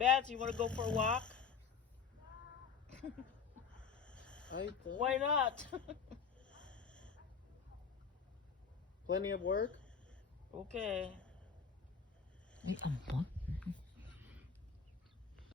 Beth, you want to go for a walk? Why not? Plenty of work? Okay. Ay, ampon.